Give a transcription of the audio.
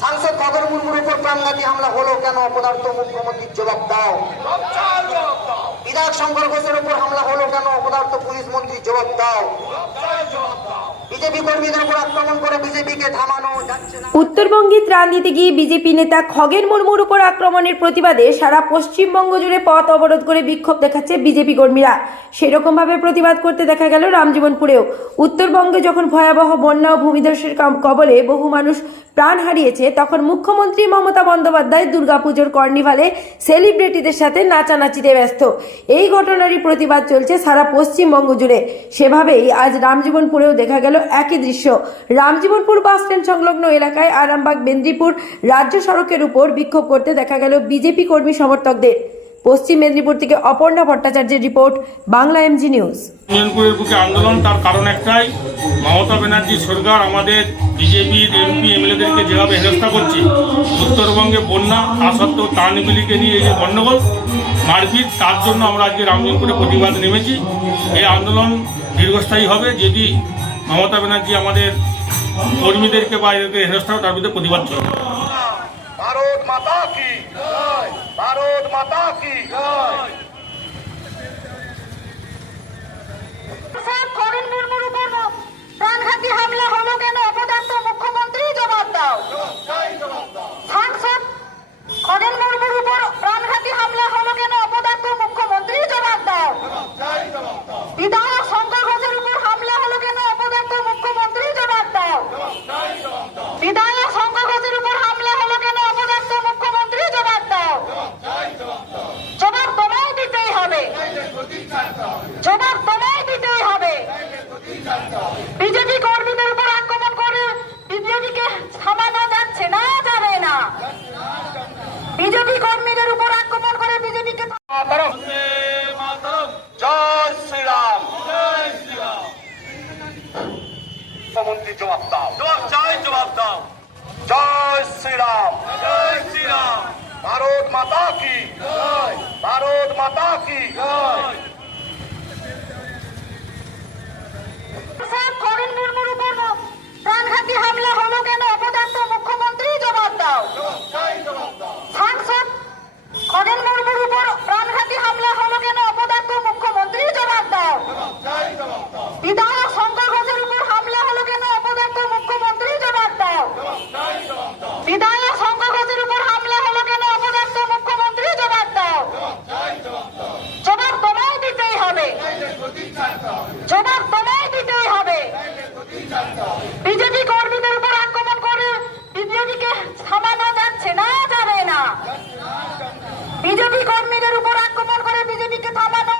সাংসদ খগর মুর্মুর উপর প্রাণঘাতী হামলা হলো কেন? অপদার্থ মুখ্যমন্ত্রীর জবাব দাও। বিধায়ক শঙ্কর ঘোষের উপর হামলা হলো কেন? অপদার্থ পুলিশ মন্ত্রী জবাব দাও। উত্তরবঙ্গে ত্রাণ দিতে গিয়ে বিজেপি নেতা খগেন মুর্মুর উপর আক্রমণের প্রতিবাদে সারা পশ্চিমবঙ্গ জুড়ে পথ অবরোধ করে বিক্ষোভ দেখাচ্ছে বিজেপি কর্মীরা। সেরকমভাবে প্রতিবাদ করতে দেখা গেল রামজীবনপুরেও। উত্তরবঙ্গে যখন ভয়াবহ বন্যা ও ভূমিধসের কবলে বহু মানুষ প্রাণ হারিয়েছে, তখন মুখ্যমন্ত্রী মমতা বন্দ্যোপাধ্যায় দুর্গাপুজোর কর্নিভালে সেলিব্রিটিদের সাথে নাচানাচিতে ব্যস্ত। এই ঘটনারই প্রতিবাদ চলছে সারা পশ্চিমবঙ্গ জুড়ে। সেভাবেই আজ রামজীবনপুরেও দেখা গেল একই দৃশ্য। রামজীবনপুর বাস স্ট্যান্ড সংলগ্ন এলাকায় আরামবাগ বেন্দ্রিপুর রাজ্য সড়কের উপর বিক্ষোভ করতে দেখা গেল বিজেপি কর্মী সমর্থকদের। পশ্চিম মেদিনীপুর থেকে অপর্ণা ভট্টাচার্যের রিপোর্ট, বাংলা এমজি নিউজ ইউনিয়নপুরের বুকে আন্দোলন, তার কারণ একটাই, মমতা ব্যানার্জি, সরকার, আমাদের বিজেপির এমপি এমএলএদেরকে যেভাবে হেনস্থা করছে, উত্তরবঙ্গে বন্যা, তা সত্ত্বেও তানিবিলিকে নিয়ে এই যে গণ্ডগোল, মারপিট, তার জন্য আমরা আজকে রামজনপুরে প্রতিবাদ নেমেছি। এই আন্দোলন দীর্ঘস্থায়ী হবে, যদি মমতা ব্যানার্জি আমাদের কর্মীদেরকে বা এদেরকে হেনস্থা তার বিরুদ্ধে প্রতিবাদ চলবে ভারত মাতা কি? ভারত মাতা কি স্যার খগেন মুর্মুর উপর প্রাণঘাতী হামলা হলো কেন অপদার্থ মুখ্যমন্ত্রী জবাব দাও সাংসদ খগেন মুর্মুর উপর প্রাণঘাতী হামলা হলো কেন অপদার্থ মুখ্যমন্ত্রী জবাব দাও বিধায়ক শঙ্কর ঘোষের উপর হামলা হলো কেন অপদার্থ মুখ্যমন্ত্রী জবাব দাও বিধায়ক শঙ্কর ঘোষের উপর হামলা হলো কেন অপদার্থ মুখ্যমন্ত্রী জবাব দাও জবাব তোমায় দিতেই হবে জবাব তোমায় দিতেই হবে। বিজেপি কর্মীদের উপর আক্রমণ করে বিজেপিকে থামানো যাচ্ছে না যাবে না। বিজেপি কর্মীদের উপর আক্রমণ করে বিজেপিকে জয় শ্রীরাম। জয় শ্রীরাম। মুখ্যমন্ত্রী জবাব দাও। জয় জবাব দাও। জয় শ্রীরাম। জয় শ্রীরাম। ভারত মাতা কি? ভারত মাতা